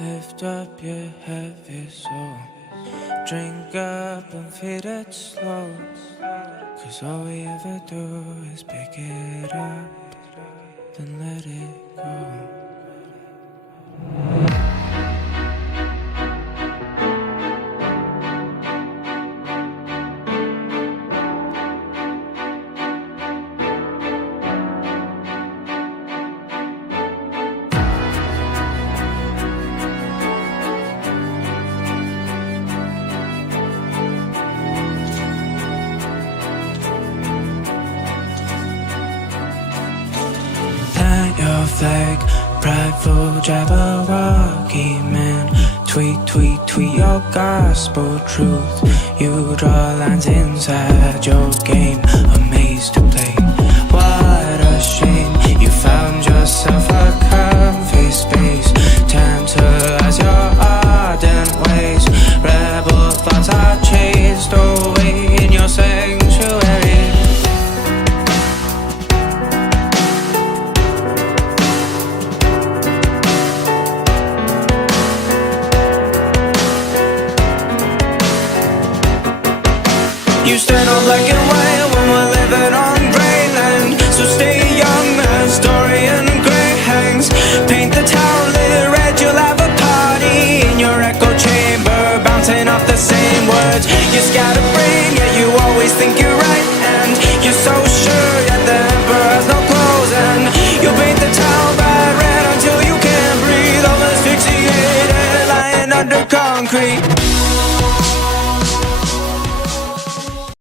Lift up your heavy soul, drink up and feed it slow, 'cause all we ever do is pick it up, then let it go. Flag, prideful Jabberwocky man. Tweet, tweet, tweet your gospel truth. You draw lines inside your game, amazed to play. What a shame, you found yourself a comfy space. Tantalize your ardent ways. Rebel thoughts are chased away in your sanctuary. You stand on black and white when we're living on grey land. So stay young as Dorian Gray hangs. Paint the town lit red, you'll have a party in your echo chamber, bouncing off the same words. You're scatterbrained, yet you always think you're right. And you're so sure, yet the emperor has no clothes. And you'll paint the town bright red until you can't breathe. All asphyxiated, lying under concrete.